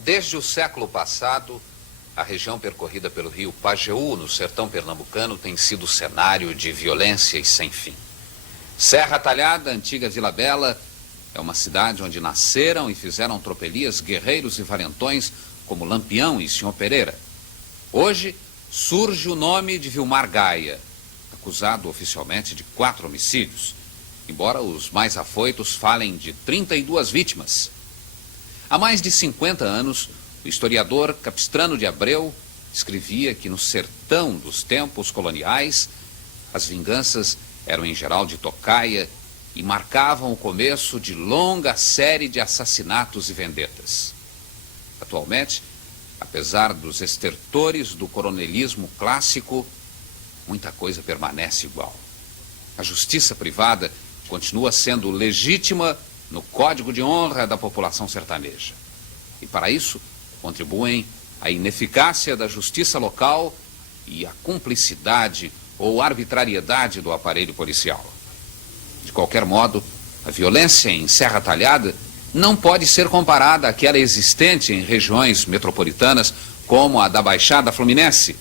Desde o século passado, a região percorrida pelo rio Pajeú, no sertão pernambucano, tem sido cenário de violências sem fim. Serra Talhada, antiga Vila Bela, é uma cidade onde nasceram e fizeram tropelias guerreiros e valentões como Lampião e Senhor Pereira. Hoje surge o nome de Vilmar Gaia, acusado oficialmente de 4 homicídios, embora os mais afoitos falem de 32 vítimas. Há mais de 50 anos, o historiador Capistrano de Abreu escrevia que no sertão dos tempos coloniais, as vinganças eram em geral de tocaia e marcavam o começo de longa série de assassinatos e vendetas. Atualmente, apesar dos estertores do coronelismo clássico, muita coisa permanece igual. A justiça privada continua sendo legítima no código de honra da população sertaneja. E para isso, contribuem a ineficácia da justiça local e a cumplicidade ou arbitrariedade do aparelho policial. De qualquer modo, a violência em Serra Talhada não pode ser comparada àquela existente em regiões metropolitanas como a da Baixada Fluminense.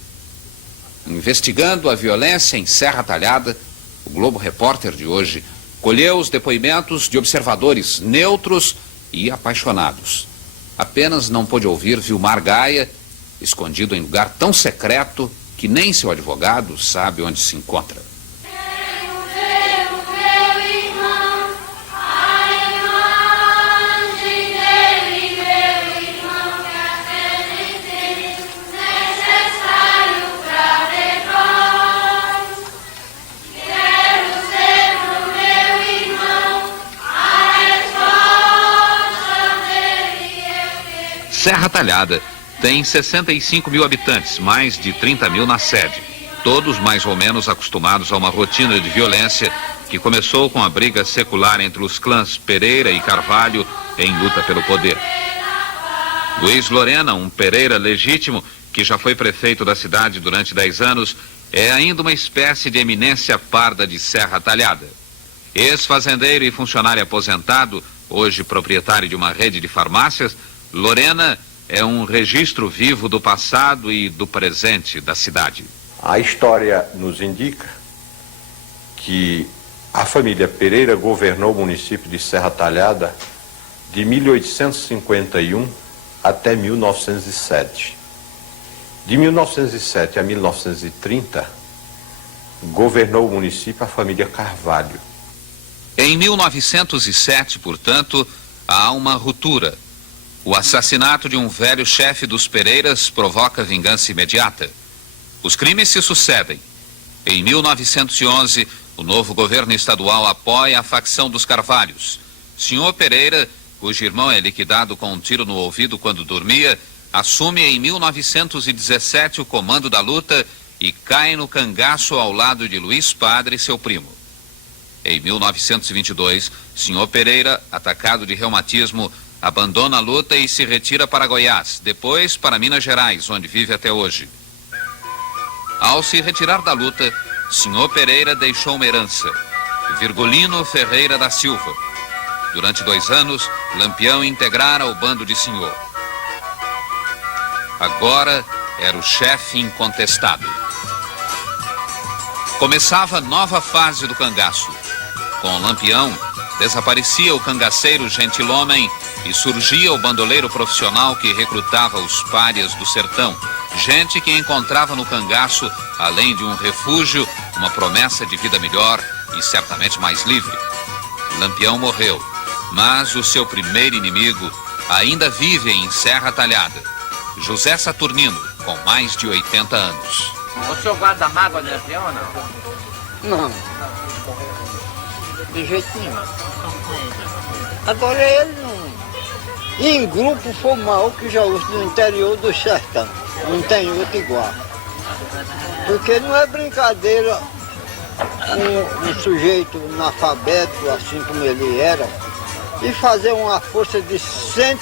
Investigando a violência em Serra Talhada, o Globo Repórter de hoje colheu os depoimentos de observadores neutros e apaixonados. Apenas não pôde ouvir Vilmar Gaia, escondido em lugar tão secreto que nem seu advogado sabe onde se encontra. Serra Talhada tem 65 mil habitantes, mais de 30 mil na sede. Todos mais ou menos acostumados a uma rotina de violência que começou com a briga secular entre os clãs Pereira e Carvalho em luta pelo poder. Luiz Lorena, um Pereira legítimo que já foi prefeito da cidade durante 10 anos, é ainda uma espécie de eminência parda de Serra Talhada. Ex-fazendeiro e funcionário aposentado, hoje proprietário de uma rede de farmácias, Lorena é um registro vivo do passado e do presente da cidade. A história nos indica que a família Pereira governou o município de Serra Talhada de 1851 até 1907. De 1907 a 1930, governou o município a família Carvalho. Em 1907, portanto, há uma ruptura. O assassinato de um velho chefe dos Pereiras provoca vingança imediata. Os crimes se sucedem. Em 1911, o novo governo estadual apoia a facção dos Carvalhos. Senhor Pereira, cujo irmão é liquidado com um tiro no ouvido quando dormia, assume em 1917 o comando da luta e cai no cangaço ao lado de Luiz Padre, seu primo. Em 1922, Senhor Pereira, atacado de reumatismo, abandona a luta e se retira para Goiás, depois para Minas Gerais, onde vive até hoje. Ao se retirar da luta, Senhor Pereira deixou uma herança, Virgulino Ferreira da Silva. Durante 2 anos, Lampião integrara o bando de Senhor. Agora era o chefe incontestado. Começava a nova fase do cangaço. Com Lampião, desaparecia o cangaceiro gentilhomem e surgia o bandoleiro profissional que recrutava os párias do sertão, gente que encontrava no cangaço, além de um refúgio, uma promessa de vida melhor e certamente mais livre. Lampião morreu, mas o seu primeiro inimigo ainda vive em Serra Talhada, José Saturnino, com mais de 80 anos. O senhor guarda mágoa de Lampião ou não? Não. De jeito nenhum. Agora ele não. Em grupo foi o maior que já houve no interior do sertão. Não tem outro igual. Porque não é brincadeira um sujeito analfabeto, assim como ele era, e fazer uma força de 100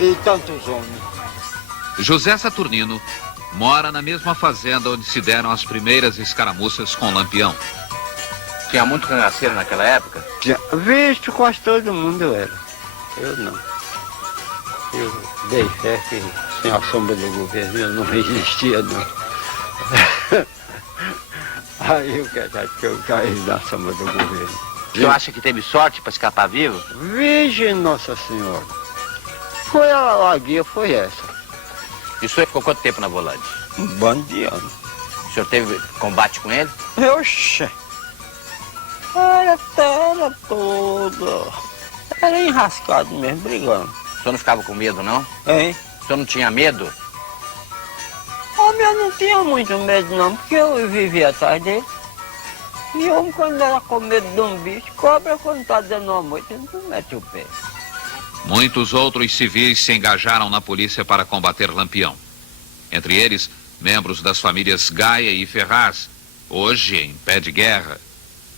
e tantos homens. José Saturnino mora na mesma fazenda onde se deram as primeiras escaramuças com Lampião. Tinha muito cangaceiro naquela época? Visto, quase todo mundo era. Eu não. Eu dei fé que sem a sombra do governo eu não resistia, não. Aí o que é que eu caí na sombra do governo. O senhor acha que teve sorte para escapar vivo? Virgem Nossa Senhora. Foi a guia, foi essa. E o senhor ficou quanto tempo na volante? Um bando de anos. O senhor teve combate com ele? Oxe. Era terra toda. Era enrascado mesmo, brigando. O senhor não ficava com medo, não? Hein? O senhor não tinha medo? Homem, eu não tinha muito medo não, porque eu vivia atrás dele. E homem, quando era com medo de um bicho, cobra quando está dando uma noite, não mete o pé. Muitos outros civis se engajaram na polícia para combater Lampião. Entre eles, membros das famílias Gaia e Ferraz, hoje em pé de guerra.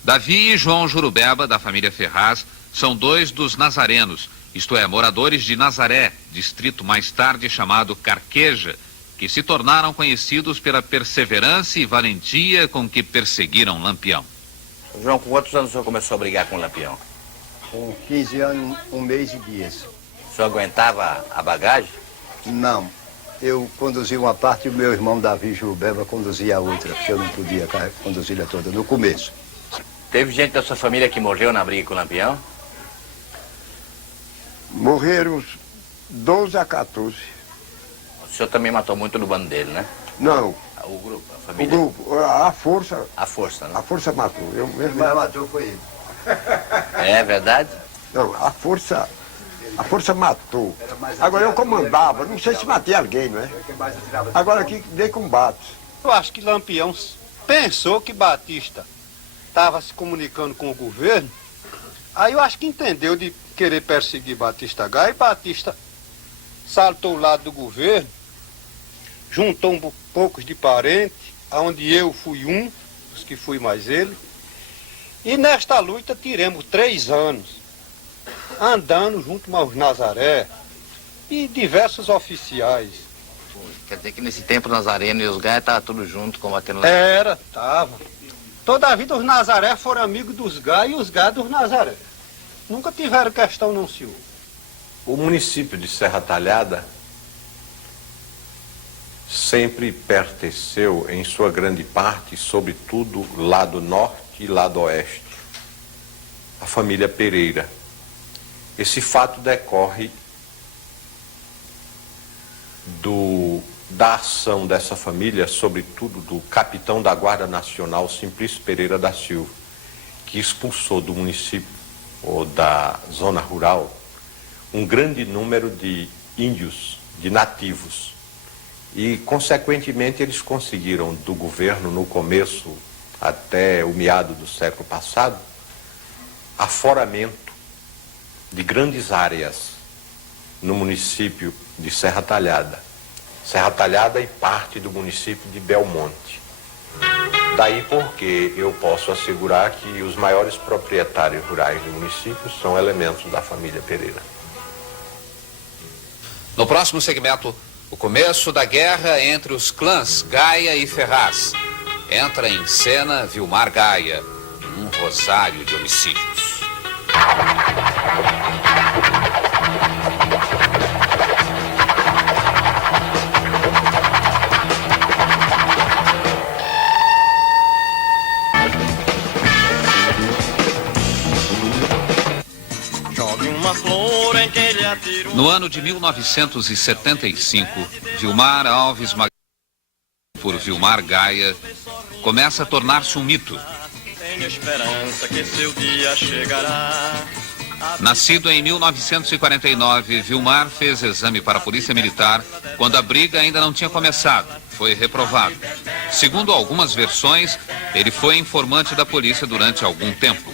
Davi e João Jurubeba, da família Ferraz, são dois dos nazarenos, isto é, moradores de Nazaré, distrito mais tarde chamado Carqueja, que se tornaram conhecidos pela perseverança e valentia com que perseguiram Lampião. João, com quantos anos o senhor começou a brigar com o Lampião? Com 15 anos, 1 mês e dias. O senhor aguentava a bagagem? Não. Eu conduzia uma parte e o meu irmão Davi Jurubeba conduzia a outra, porque eu não podia conduzir a toda no começo. Teve gente da sua família que morreu na briga com o Lampião? Morreram 12 a 14. O senhor também matou muito no bando dele, né? Não, O grupo, a o família? grupo, a força né? a força matou. Eu mesmo. Mas matou foi ele. É verdade? Não, a força matou. Agora eu comandava, não sei se matei alguém, não é? Agora aqui dei combate. Eu acho que Lampião pensou que Batista estava se comunicando com o governo, aí eu acho que entendeu de querer perseguir Batista Gaia, e Batista saltou o lado do governo, juntou poucos de parentes, onde eu fui um, os que fui mais ele, e nesta luta tiramos 3 anos, andando junto aos Nazaré e diversos oficiais. Quer dizer que nesse tempo o Nazareno e os Gaia estavam todos juntos combatendo. Tava. Toda a vida os Nazaré foram amigos dos Gaia e os Gaia dos Nazaré. Nunca tiveram questão, não, senhor. O município de Serra Talhada sempre pertenceu, em sua grande parte, sobretudo lado norte e lado oeste, à família Pereira. Esse fato decorre da ação dessa família, sobretudo do capitão da Guarda Nacional, Simplício Pereira da Silva, que expulsou do município ou da zona rural um grande número de índios, de nativos. E, consequentemente, eles conseguiram do governo, no começo, até o meado do século passado, aforamento de grandes áreas no município de Serra Talhada. Serra Talhada e parte do município de Belmonte. Daí porque eu posso assegurar que os maiores proprietários rurais do município são elementos da família Pereira. No próximo segmento, o começo da guerra entre os clãs Gaia e Ferraz. Entra em cena Vilmar Gaia, um rosário de homicídios. No ano de 1975, Vilmar Alves Magalhães, por Vilmar Gaia, começa a tornar-se um mito. Nascido em 1949, Vilmar fez exame para a Polícia Militar quando a briga ainda não tinha começado. Foi reprovado. Segundo algumas versões, ele foi informante da polícia durante algum tempo.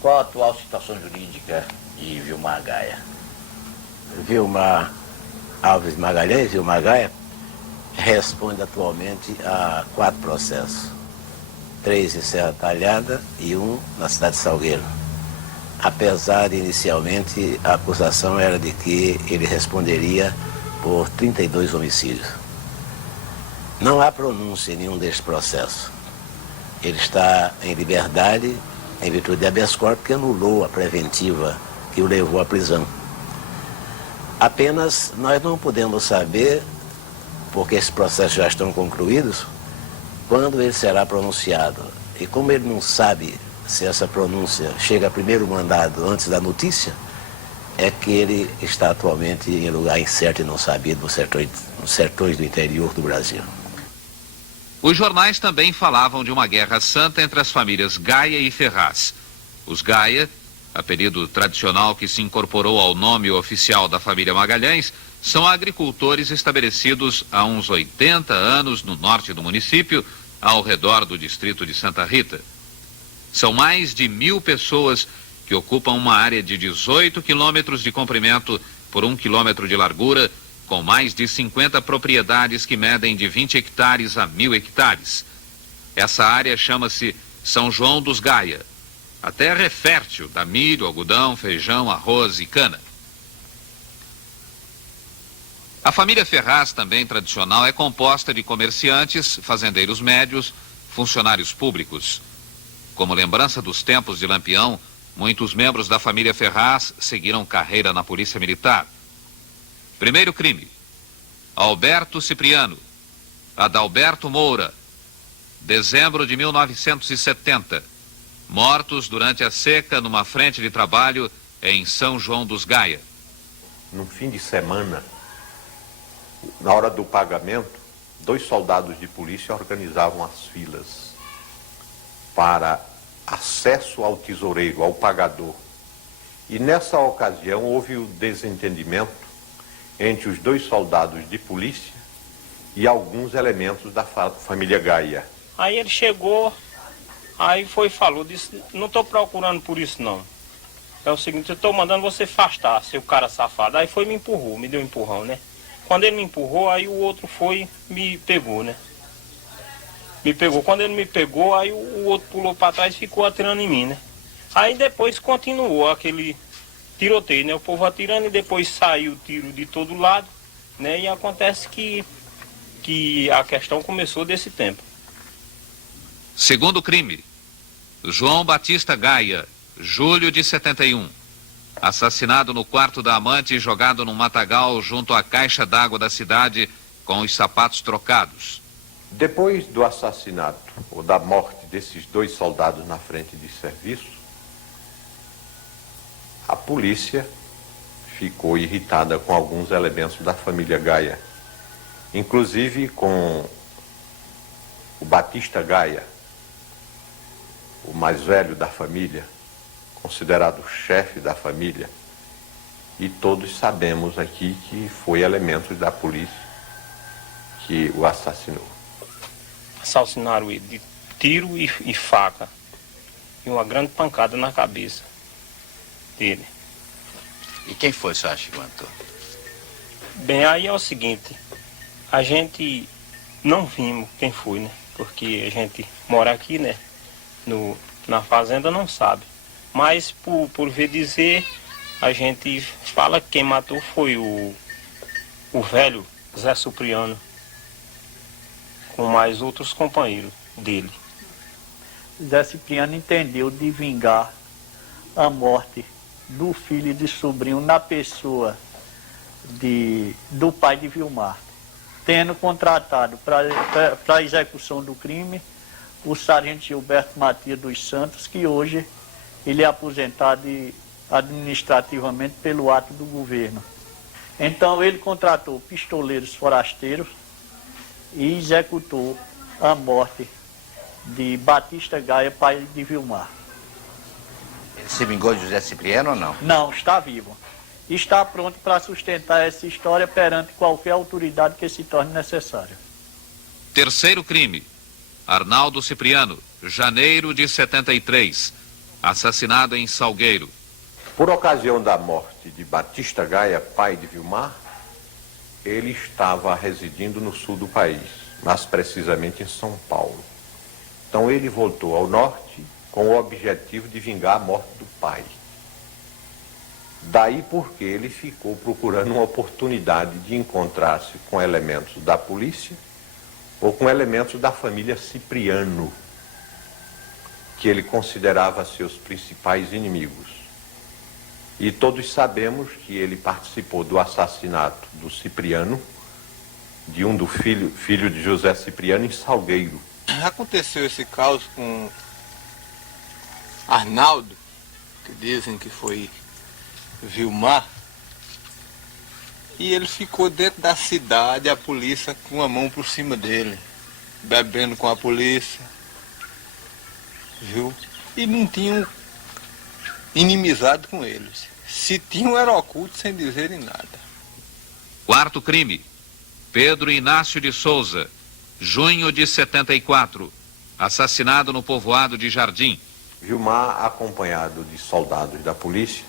Qual a atual situação jurídica de Vilmar Gaia? Vilmar Alves Magalhães, Vilmar Gaia, responde atualmente a 4 processos. 3 em Serra Talhada e 1 na cidade de Salgueiro. Apesar de, inicialmente, a acusação era de que ele responderia por 32 homicídios. Não há pronúncia em nenhum desses processos. Ele está em liberdade em virtude de habeas corpus, que anulou a preventiva que o levou à prisão. Apenas nós não podemos saber, porque esses processos já estão concluídos, quando ele será pronunciado. E como ele não sabe se essa pronúncia chega a primeiro mandado antes da notícia, é que ele está atualmente em lugar incerto e não sabido nos sertões do interior do Brasil. Os jornais também falavam de uma guerra santa entre as famílias Gaia e Ferraz. Os Gaia, apelido tradicional que se incorporou ao nome oficial da família Magalhães, são agricultores estabelecidos há uns 80 anos no norte do município, ao redor do distrito de Santa Rita. São mais de 1000 pessoas que ocupam uma área de 18 quilômetros de comprimento por 1 quilômetro de largura, com mais de 50 propriedades que medem de 20 hectares a 1000 hectares. Essa área chama-se São João dos Gaia. A terra é fértil, dá milho, algodão, feijão, arroz e cana. A família Ferraz, também tradicional, é composta de comerciantes, fazendeiros médios, funcionários públicos. Como lembrança dos tempos de Lampião, muitos membros da família Ferraz seguiram carreira na Polícia Militar. Primeiro crime: Alberto Cipriano, Adalberto Moura, dezembro de 1970, mortos durante a seca numa frente de trabalho em São João dos Gaia. No fim de semana, na hora do pagamento, 2 soldados de polícia organizavam as filas para acesso ao tesoureiro, ao pagador. E nessa ocasião houve o desentendimento entre os 2 soldados de polícia e alguns elementos da família Gaia. Aí ele chegou, aí falou, disse, não estou procurando por isso não. É o seguinte, eu estou mandando você afastar, seu cara safado. Aí me empurrou, me deu um empurrão, né? Quando ele me empurrou, aí o outro me pegou, né? Me pegou. Quando ele me pegou, aí o outro pulou para trás e ficou atirando em mim, né? Aí depois continuou aquele tiroteio, né? O povo atirando e depois saiu o tiro de todo lado, né? E acontece que a questão começou desse tempo. Segundo crime: João Batista Gaia, julho de 71. Assassinado no quarto da amante e jogado num matagal junto à caixa d'água da cidade com os sapatos trocados. Depois do assassinato ou da morte desses 2 soldados na frente de serviço, a polícia ficou irritada com alguns elementos da família Gaia, inclusive com o Batista Gaia, o mais velho da família, considerado o chefe da família, e todos sabemos aqui que foi elementos da polícia que o assassinou. Assassinaram ele de tiro e faca, e uma grande pancada na cabeça dele. E quem foi, você acha, que matou? Bem, aí é o seguinte, a gente não vimos quem foi, né? Porque a gente mora aqui, né? Na fazenda não sabe. Mas por ver dizer, a gente fala que quem matou foi o velho Zé Cipriano, com mais outros companheiros dele. Zé Cipriano entendeu de vingar a morte do filho e de sobrinho na pessoa do pai de Vilmar, tendo contratado para a execução do crime o sargento Gilberto Matias dos Santos, que hoje ele é aposentado administrativamente pelo ato do governo. Então ele contratou pistoleiros forasteiros e executou a morte de Batista Gaia, pai de Vilmar. Ele se vingou de José Cipriano ou não? Não, está vivo. Está pronto para sustentar essa história perante qualquer autoridade que se torne necessária. Terceiro crime: Arnaldo Cipriano, janeiro de 73, assassinado em Salgueiro. Por ocasião da morte de Batista Gaia, pai de Vilmar, ele estava residindo no sul do país, mais precisamente em São Paulo. Então ele voltou ao norte com o objetivo de vingar a morte do pai. Daí porque ele ficou procurando uma oportunidade de encontrar-se com elementos da polícia ou com elementos da família Cipriano, que ele considerava seus principais inimigos. E todos sabemos que ele participou do assassinato do Cipriano, do filho de José Cipriano, em Salgueiro. Aconteceu esse caos com Arnaldo, que dizem que foi Vilmar, e ele ficou dentro da cidade, a polícia com a mão por cima dele, bebendo com a polícia, viu? E não tinham inimizade com eles. Se tinham, era oculto, sem dizerem nada. Quarto crime. Pedro Inácio de Souza, junho de 74, assassinado no povoado de Jardim. Vilmar, acompanhado de soldados da polícia,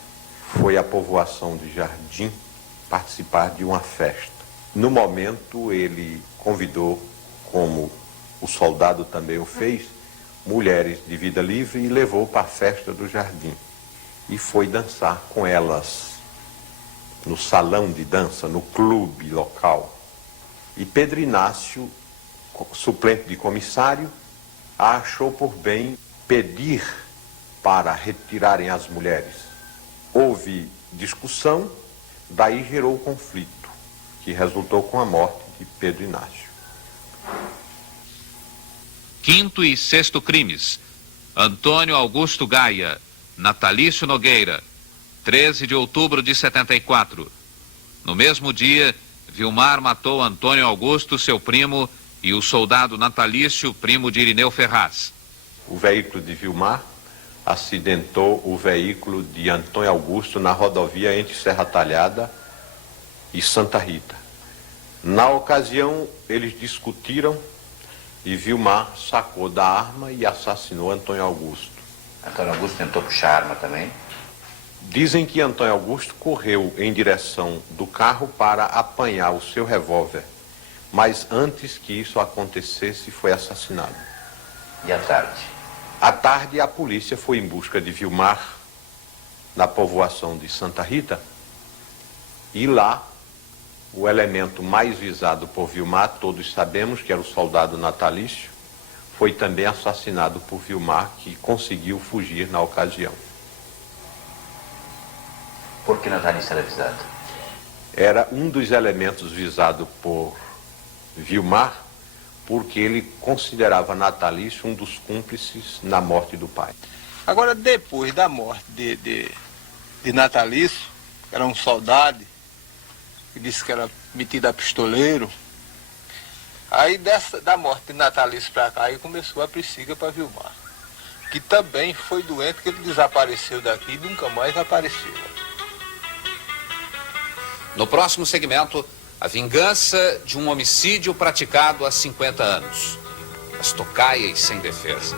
foi à povoação de Jardim participar de uma festa. No momento, ele convidou, como o soldado também o fez, mulheres de vida livre e levou para a festa do Jardim. E foi dançar com elas no salão de dança, no clube local. E Pedro Inácio, suplente de comissário, achou por bem pedir para retirarem as mulheres. Houve discussão, daí gerou o conflito, que resultou com a morte de Pedro Inácio. Quinto e sexto crimes. Antônio Augusto Gaia, Natalício Nogueira, 13 de outubro de 74. No mesmo dia, Vilmar matou Antônio Augusto, seu primo, e o soldado Natalício, primo de Irineu Ferraz. O veículo de Vilmar acidentou o veículo de Antônio Augusto na rodovia entre Serra Talhada e Santa Rita. Na ocasião, eles discutiram e Vilmar sacou da arma e assassinou Antônio Augusto. Antônio Augusto tentou puxar a arma também? Dizem que Antônio Augusto correu em direção do carro para apanhar o seu revólver, mas antes que isso acontecesse, foi assassinado. E à tarde? À tarde, a polícia foi em busca de Vilmar na povoação de Santa Rita e lá o elemento mais visado por Vilmar, todos sabemos que era o soldado Natalício, foi também assassinado por Vilmar, que conseguiu fugir na ocasião. Por que Natalício era visado? Era um dos elementos visado por Vilmar, porque ele considerava Natalício um dos cúmplices na morte do pai. Agora, depois da morte de Natalício, que era um soldado, que disse que era metido a pistoleiro, aí da morte de Natalício para cá, aí começou a persiga para Vilmar, que também foi doente, que ele desapareceu daqui e nunca mais apareceu. No próximo segmento, a vingança de um homicídio praticado há 50 anos. As tocaias sem defesa.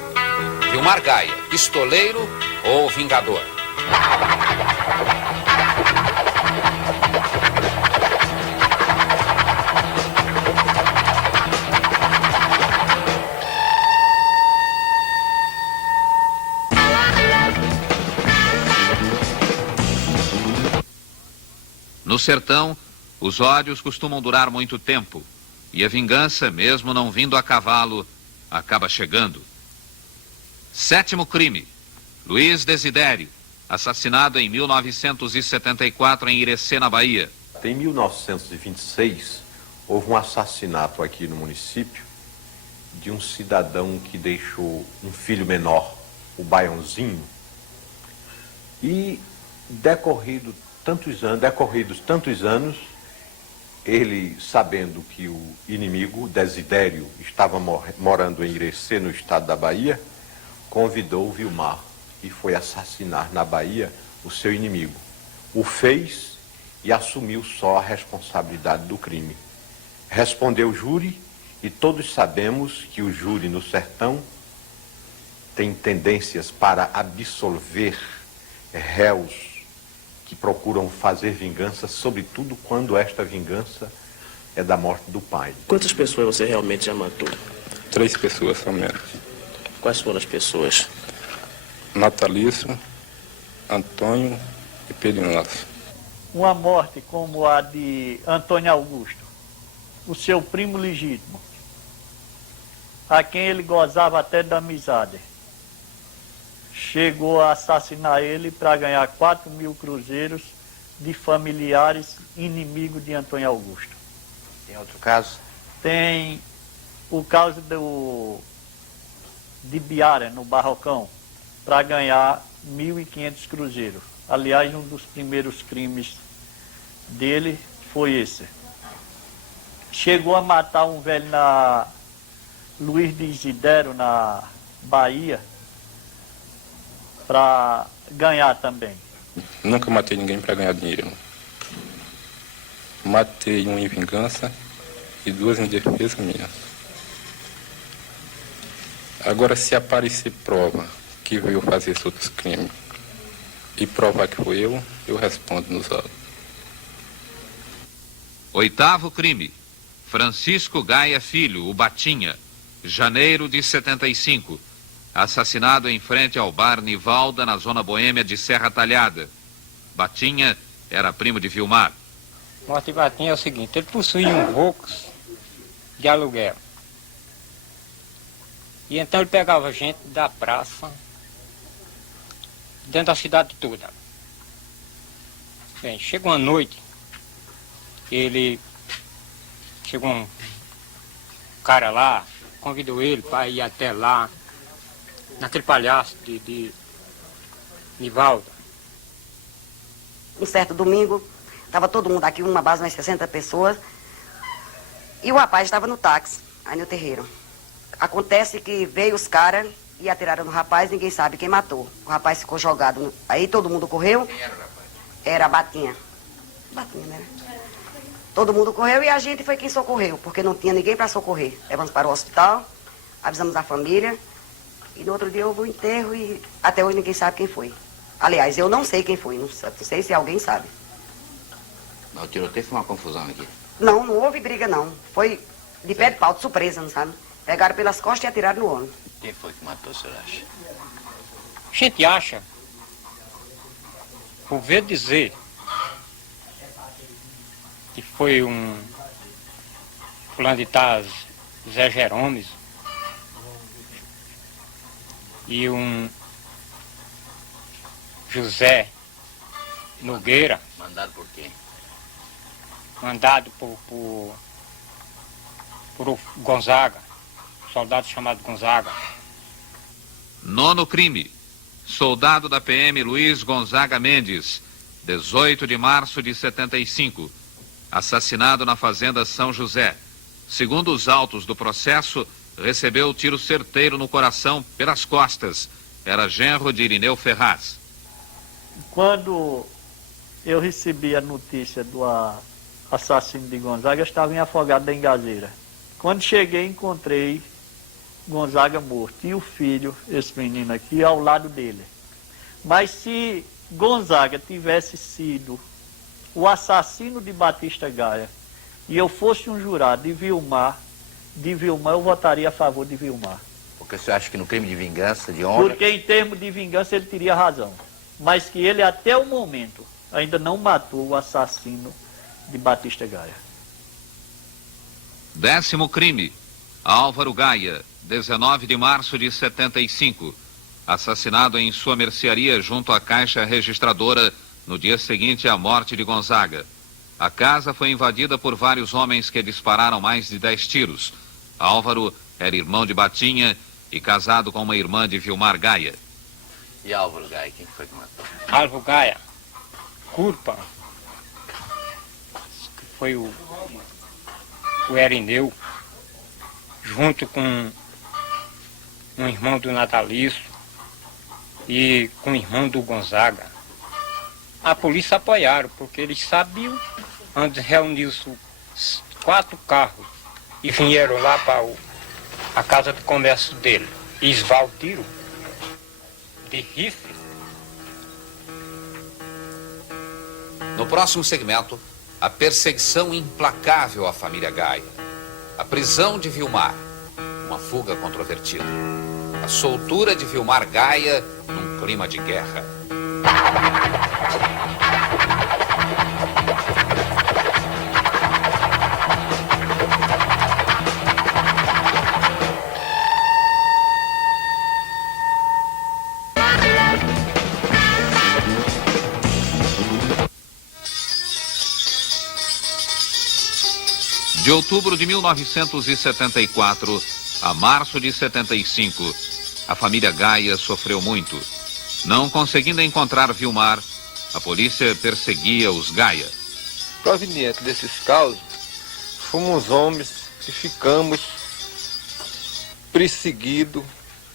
Vilmar Gaia, pistoleiro ou vingador? No sertão, os ódios costumam durar muito tempo, e a vingança, mesmo não vindo a cavalo, acaba chegando. Sétimo crime. Luiz Desidério, assassinado em 1974 em Irecê, na Bahia. Em 1926, houve um assassinato aqui no município de um cidadão que deixou um filho menor, o Baiãozinho, e decorridos tantos anos, ele, sabendo que o inimigo, Desidério, estava morando em Irecê, no estado da Bahia, convidou Vilmar e foi assassinar na Bahia o seu inimigo. O fez e assumiu só a responsabilidade do crime. Respondeu o júri, e todos sabemos que o júri no sertão tem tendências para absolver réus que procuram fazer vingança, sobretudo quando esta vingança é da morte do pai. Quantas pessoas você realmente já matou? 3 pessoas somente. Quais foram as pessoas? Natalício, Antônio e Pedro Inácio. Uma morte como a de Antônio Augusto, o seu primo legítimo, a quem ele gozava até da amizade, chegou a assassinar ele para ganhar 4.000 cruzeiros de familiares inimigos de Antônio Augusto. Tem outro caso? Tem o caso de Biara, no Barrocão, para ganhar 1.500 cruzeiros. Aliás, um dos primeiros crimes dele foi esse. Chegou a matar um velho na Luiz de Isidero, na Bahia, para ganhar também. Nunca matei ninguém para ganhar dinheiro. Matei um em vingança e 2 em defesa minha. Agora, se aparecer prova que veio fazer esses outros crimes e provar que foi eu respondo nos autos. 8º crime. Francisco Gaia Filho, o Batinha, janeiro de 75. Assassinado em frente ao bar Nivalda, na zona boêmia de Serra Talhada. Batinha era primo de Vilmar. A morte de Batinha é o seguinte, ele possuía um Volks de aluguel. E então ele pegava gente da praça, dentro da cidade toda. Bem, chegou uma noite, chegou um cara lá, convidou ele para ir até lá, naquele palhaço de Nivalda. Um certo domingo, estava todo mundo aqui, uma base, umas 60 pessoas, e o rapaz estava no táxi, aí no terreiro. Acontece que veio os caras e atiraram no rapaz, ninguém sabe quem matou. O rapaz ficou jogado, aí todo mundo correu. Quem era o rapaz? Era Batinha. Batinha, né? Todo mundo correu e a gente foi quem socorreu, porque não tinha ninguém para socorrer. Levamos para o hospital, avisamos a família, e no outro dia houve um enterro e até hoje ninguém sabe quem foi. Aliás, eu não sei quem foi, não sei se alguém sabe. Mas o tiroteio foi uma confusão aqui. Não houve briga não. Foi de pé de pau, de surpresa, não sabe? Pegaram pelas costas e atiraram no homem. Quem foi que matou, o senhor acha? A gente acha, por ver dizer, que foi um fulano de Taz, Zé Jerônimo, e um José Nogueira. Mandado por quem? Mandado por Gonzaga, soldado chamado Gonzaga. 9º crime. Soldado da PM Luiz Gonzaga Mendes, 18 de março de 75. Assassinado na fazenda São José. Segundo os autos do processo, recebeu tiro certeiro no coração pelas costas. Era genro de Irineu Ferraz. Quando eu recebi a notícia do assassino de Gonzaga, eu estava em Afogado da Engazeira. Quando cheguei, encontrei Gonzaga morto e o filho, esse menino aqui, ao lado dele. Mas se Gonzaga tivesse sido o assassino de Batista Gaia e eu fosse um jurado de Vilmar, eu votaria a favor de Vilmar. Porque o senhor acha que no crime de vingança, de honra... Porque em termos de vingança ele teria razão. Mas que ele até o momento ainda não matou o assassino de Batista Gaia. 10º crime. Álvaro Gaia, 19 de março de 75. Assassinado em sua mercearia junto à caixa registradora no dia seguinte à morte de Gonzaga. A casa foi invadida por vários homens que dispararam mais de 10 tiros. Álvaro era irmão de Batinha e casado com uma irmã de Vilmar Gaia. E Álvaro Gaia, quem foi que matou? Álvaro Gaia, culpa, que foi o Erineu, junto com um irmão do Natalício e com o irmão do Gonzaga. A polícia apoiaram, porque eles sabiam, antes reuniu-se 4 carros e vieram lá para a casa de comércio dele. E esvaram o tiro de rifle. No próximo segmento, a perseguição implacável à família Gaia. A prisão de Vilmar, uma fuga controvertida. A soltura de Vilmar Gaia num clima de guerra. De outubro de 1974 a março de 75, a família Gaia sofreu muito. Não conseguindo encontrar Vilmar, a polícia perseguia os Gaia. Proveniente desses causos, fomos homens que ficamos perseguidos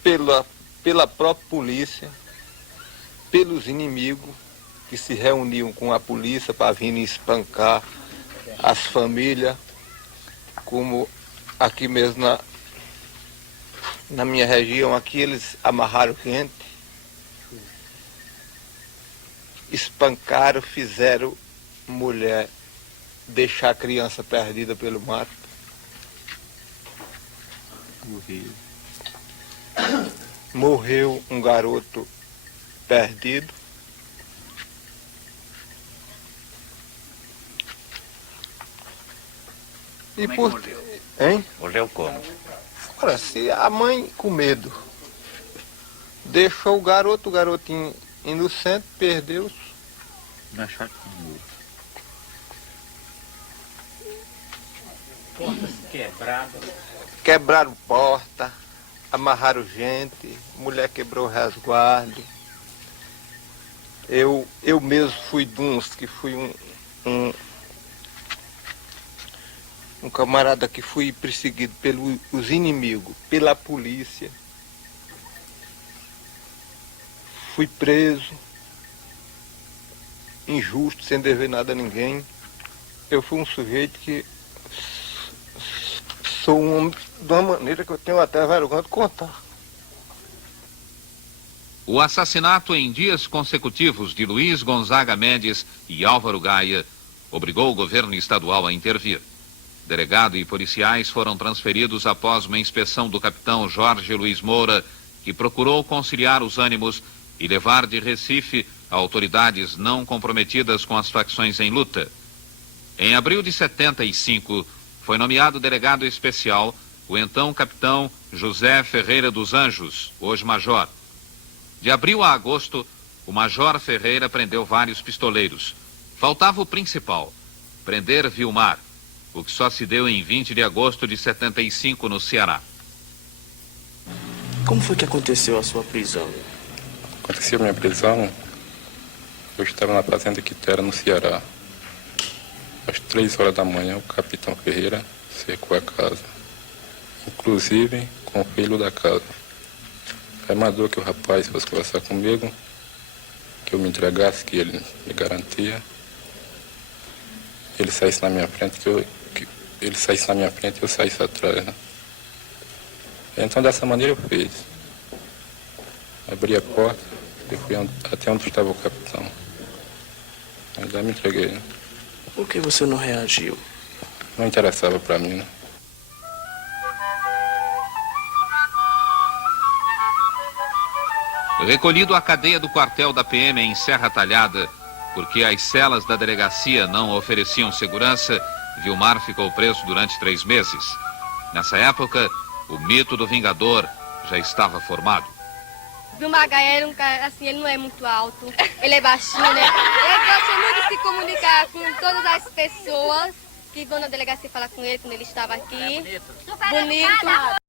pela própria polícia, pelos inimigos que se reuniam com a polícia para vir espancar as famílias, como aqui mesmo na minha região, aqui eles amarraram gente, espancaram, fizeram mulher deixar a criança perdida pelo mato. Morreu um garoto perdido. E Como é que por... morreu? Hein? Morreu como? Ora, se a mãe com medo deixou o garotinho inocente, perdeu-se. Na chatinha. Portas quebradas. Quebraram porta, amarraram gente, mulher quebrou o resguardo. Eu mesmo fui de uns que fui um camarada que fui perseguido pelos inimigos, pela polícia. Fui preso, injusto, sem dever nada a ninguém. Eu fui um sujeito que sou um homem de uma maneira que eu tenho até vergonha de contar. O assassinato em dias consecutivos de Luiz Gonzaga Mendes e Álvaro Gaia obrigou o governo estadual a intervir. Delegado e policiais foram transferidos após uma inspeção do capitão Jorge Luiz Moura, que procurou conciliar os ânimos e levar de Recife autoridades não comprometidas com as facções em luta. Em abril de 75, foi nomeado delegado especial o então capitão José Ferreira dos Anjos, hoje major. De abril a agosto, o major Ferreira prendeu vários pistoleiros. Faltava o principal, prender Vilmar, o que só se deu em 20 de agosto de 75 no Ceará. Como foi que aconteceu a sua prisão? Aconteceu a minha prisão, eu estava na fazenda Quitera, no Ceará. Às 3 horas da manhã, o capitão Ferreira cercou a casa, inclusive com o filho da casa. Aí mandou que o rapaz fosse conversar comigo, que eu me entregasse, que ele me garantia. Ele saísse na minha frente, ele saísse na minha frente e eu saísse atrás, né? Então, dessa maneira eu fiz. Abri a porta e fui até onde estava o capitão. Aí já me entreguei, né? Por que você não reagiu? Não interessava para mim, né? Recolhido à cadeia do quartel da PM em Serra Talhada, porque as celas da delegacia não ofereciam segurança, Vilmar ficou preso durante 3 meses. Nessa época, o mito do Vingador já estava formado. Vilmar Gaia era um cara, assim, ele não é muito alto, ele é baixinho, né? Ele gosta muito de se comunicar com todas as pessoas que vão na delegacia falar com ele quando ele estava aqui. Bonito.